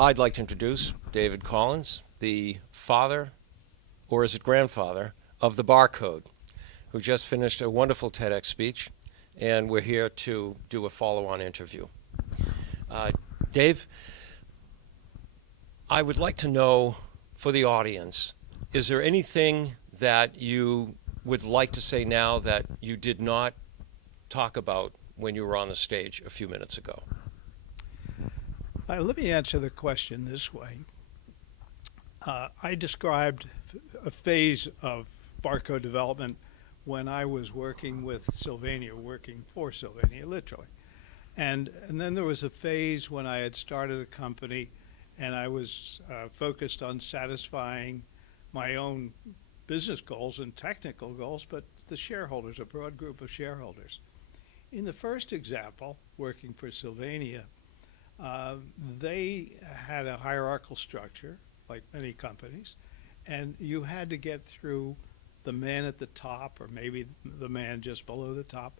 I'd like to introduce David Collins, the father, or is it grandfather, of the barcode, who just finished a wonderful TEDx speech, and we're here to do a follow-on interview. Dave, I would like to know, for the audience, is there anything that you would like to say now that you did not talk about when you were on the stage a few minutes ago? Let me answer the question this way. I described a phase of barcode development when I was working with Sylvania, working for Sylvania, literally. And then there was a phase when I had started a company and I was focused on satisfying my own business goals and technical goals, but the shareholders, a broad group of shareholders. In the first example, working for Sylvania, they had a hierarchical structure, like many companies, and you had to get through the man at the top, or maybe the man just below the top,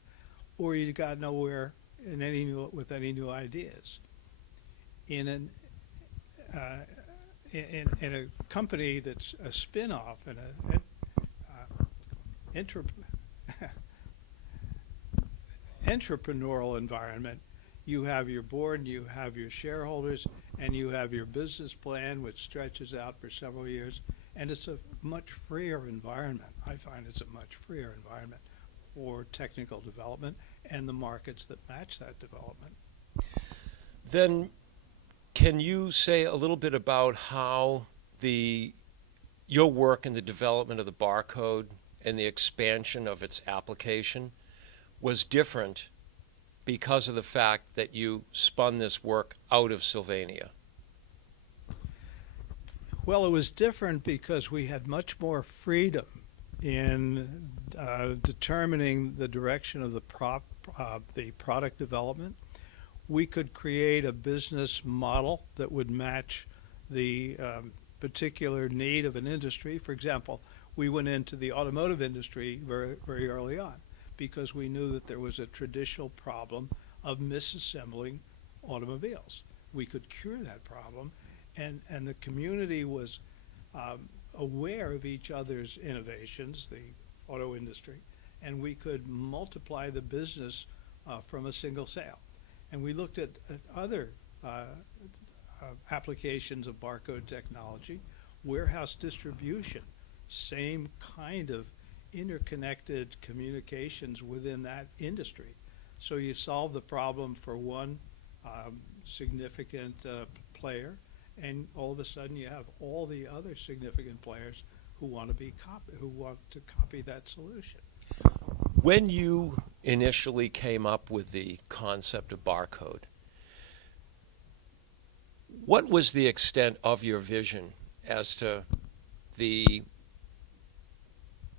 or you got nowhere with any new ideas. In a company that's a spin-off and an entrepreneurial environment, you have your board, you have your shareholders, and you have your business plan, which stretches out for several years. And it's a much freer environment. I find it's a much freer environment for technical development and the markets that match that development. Then can you say a little bit about how your work in the development of the barcode and the expansion of its application was different because of the fact that you spun this work out of Sylvania? Well, it was different because we had much more freedom in determining the direction of the product development. We could create a business model that would match the particular need of an industry. For example, we went into the automotive industry very, very early on because we knew that there was a traditional problem of misassembling automobiles. We could cure that problem, and the community was aware of each other's innovations, the auto industry, and we could multiply the business from a single sale. And we looked at other applications of barcode technology, warehouse distribution, same kind of interconnected communications within that industry. So you solve the problem for one significant player, and all of a sudden you have all the other significant players who want to copy that solution. When you initially came up with the concept of barcode, what was the extent of your vision as to the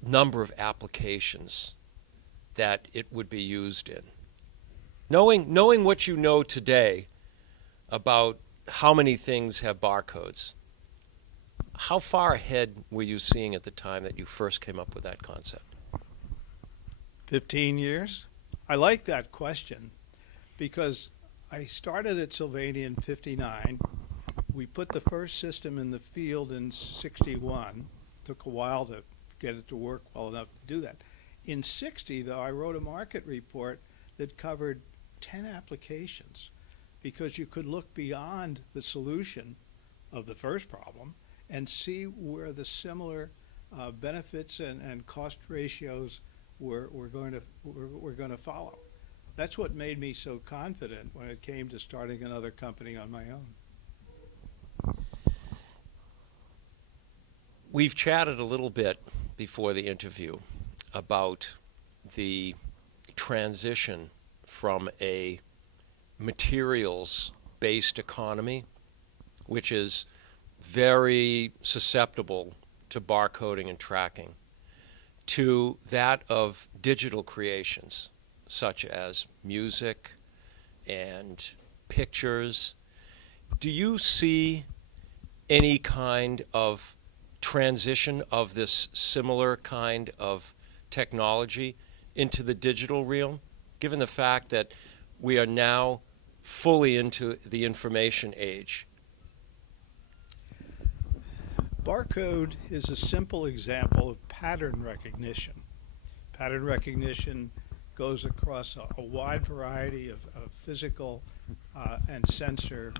number of applications that it would be used in? Knowing what you know today about how many things have barcodes, how far ahead were you seeing at the time that you first came up with that concept? 15 years? I like that question because I started at Sylvania in '59. We put the first system in the field in '61. Took a while to get it to work well enough to do that. In '60, though, I wrote a market report that covered 10 applications because you could look beyond the solution of the first problem and see where the similar benefits and cost ratios were going to follow. That's what made me so confident when it came to starting another company on my own. We've chatted a little bit before the interview about the transition from a materials-based economy, which is very susceptible to barcoding and tracking, to that of digital creations, such as music and pictures. Do you see any kind of transition of this similar kind of technology into the digital realm, given the fact that we are now fully into the information age Barcode is a simple example of pattern recognition. Pattern recognition goes across a wide variety of physical and sensor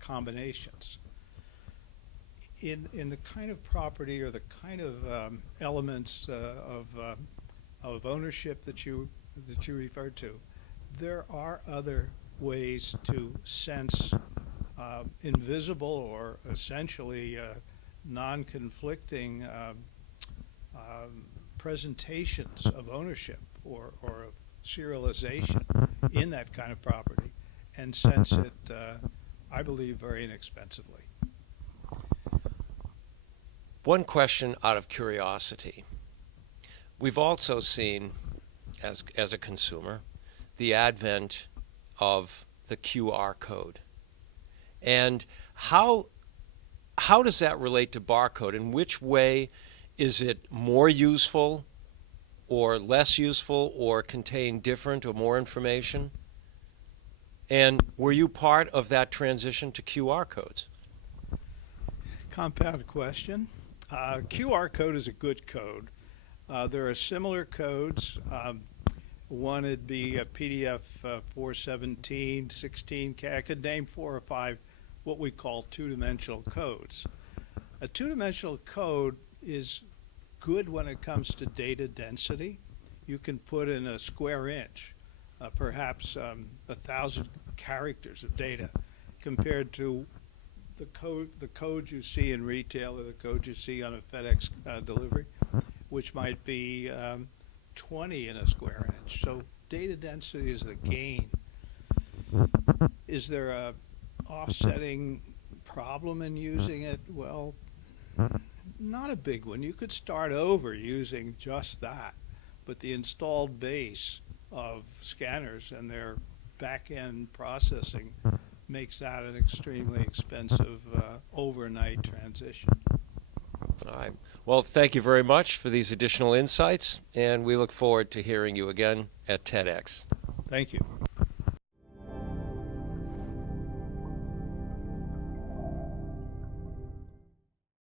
combinations. In the kind of property or the kind of elements of ownership that you referred to, there are other ways to sense invisible or essentially non-conflicting presentations of ownership or of serialization in that kind of property, and sense it, I believe, very inexpensively. One question out of curiosity. We've also seen, as a consumer, the advent of the QR code. And how does that relate to barcode? In which way is it more useful or less useful or contain different or more information? And were you part of that transition to QR codes? Compound question. QR code is a good code. There are similar codes. One would be a PDF 417, 16K. I could name 4 or 5 what we call two-dimensional codes. A two-dimensional code is good when it comes to data density. You can put in a square inch, perhaps 1,000 characters of data, compared to the code you see in retail or the code you see on a FedEx delivery, which might be 20 in a square inch. So data density is the gain. Is there a offsetting problem in using it? Well, not a big one. You could start over using just that, but the installed base of scanners and their back-end processing makes that an extremely expensive overnight transition. All right. Well, thank you very much for these additional insights, and we look forward to hearing you again at TEDx. Thank you.